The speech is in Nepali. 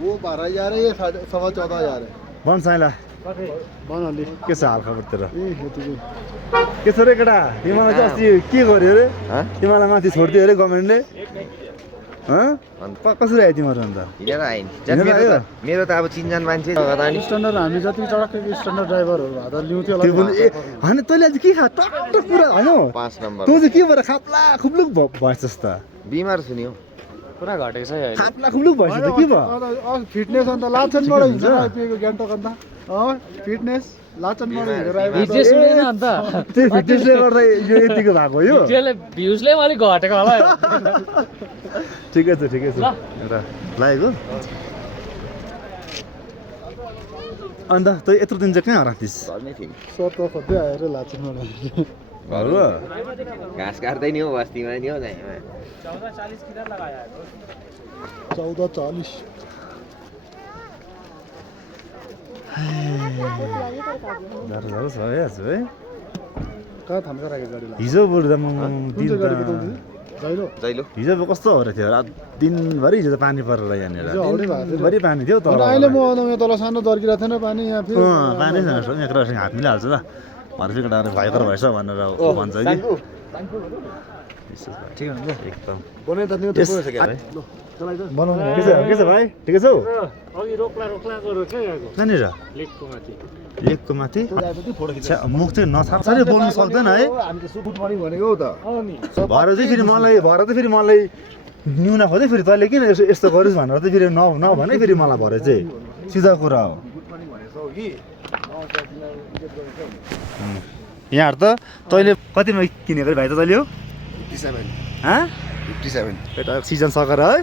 वो 12,000 है, ये 14,500 है। भन साइला बन अलि के छ हाल खबर तेरो ए यतिकै के छ रे केटा तिमीलाई चाहिँ अस्ति के गर्यो रे तिमीलाई माथि छोडिदियो अरे गभर्मेन्टले कसरी आयो तिमीहरू अन्त हिँडेर आइन मेरो त अब चिनजान मान्छे स्ट्यान्डर्ड हामी जति चढक्कै स्ट्यान्डर्ड ड्राइभरहरू भए त ल्याउँथ्यो होला त्यो पनि होइन तैँले आज के खा टक्क पुरा होइन 5 नम्बर तँ चाहिँ के भएर खाप्ला खुप्लुक भएछ त बिमार छु नि हौ पुरा घटेको छ है खाप्ला खुप्लुक भएछ त के भयो फिटनेस अन्त लाचनबाट हिँडेर आइपुगेको गान्तोक अन्त फिटनेस लाचनबाट हिँडेर आइपुगेको भिडियो सुनेन अन्त त्यही फिटनेसले गर्दा यो यतिको भएको हो यो भिडियोले भ्युजले पनि अलिक घटेको होला ठिकै छ एउटा लागेको अन्त तँ यत्रो दिन चाहिँ कहाँ राख्थिस् घरमै थिएँ सत खोज्दै आएर लाचनबाट घरमा घाँस काट्दै नि हौ बस्तीमा नि हौ 14,40 जाडो छ है आज है कहाँ थाम्का राखेको गाडीलाई हिजो बरु त म कुन चाहिँ गाडी कुदाउँथ्यो जहिलो जहिलो हिजो अब कस्तो हो र थियो रात दिनभरि हिजो त पानी परेर यहाँनिर हिजो हाउडे भएको थियो दिनभरि पानी थियो तर अहिले म आउँदा यहाँ तल सानो दर्किरहेको थिएन पानी यहाँ फेरि पानी छैन एकरासँग हात मिलाइहाल्छ त भरे चाहिँ केटाहरू भयङ्कर भएछ भनेर भन्छ कि ठिक हुन्छ एकदम बनाइ त न्यु बनाउनु के छ भाइ ठिकै छौ अघि रोक्ला गरो के आको कहाँनिर लेकको माथि छ्या, मुख चाहिँ नछाप्छाले बोल्नु सक्दैन है हामी त सुट मर्निङ भनेको हौ त भएर चाहिँ फेरि मलाई न्युना खोज्दै फेरि तैँले किन यस्तो गरिस् भनेर चाहिँ फेरि नभने फेरि मलाई भरे चाहिँ सिधा कुरा हो यहाँहरू त तैँले कतिमा किनेको भाइ त तैँले हो 57 हाँ 57 एउटा सिजन सकेर है